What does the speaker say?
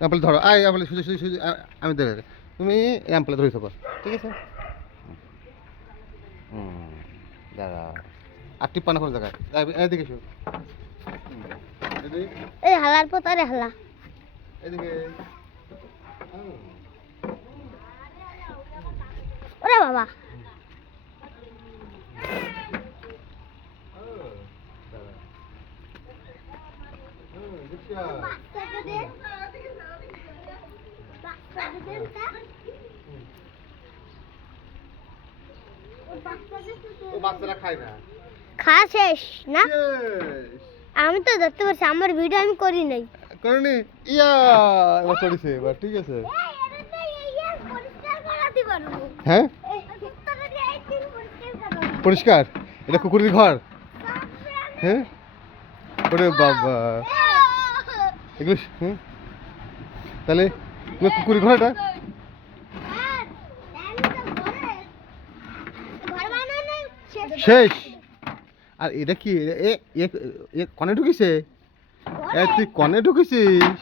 অ্যাম্পেল ধরো, আয় অ্যাম্পেল সুজি সুজি সুজি আমি দেবে, তুমি অ্যাম্পেলে ধরে থাকো, ঠিক আছে? দাঁড়া, আর টিপ্পানা কোনো জায়গায় এদিকে এসো, এদিকে এই হালার পথ আরে হালা এদিকে। ওরে বাবা বাচ্চারা খায় না, খাওয়া শেষ না? শেষ। আমি তো দেখতে পাচ্ছি, আমার ভিডিও আমি করি নাই। করনি ইয়া, এবার করেছে, এবার ঠিক আছে। হ্যাঁ পরিষ্কার, এটা কুকুরের ঘর। হ্যাঁ ওরে বাবা, এগুলো তাহলে তোমার কুকুরের ঘর এটা? শেষ। আর এটা কি কনে ঢুকিছে? তুই কনে ঢুকেছিস?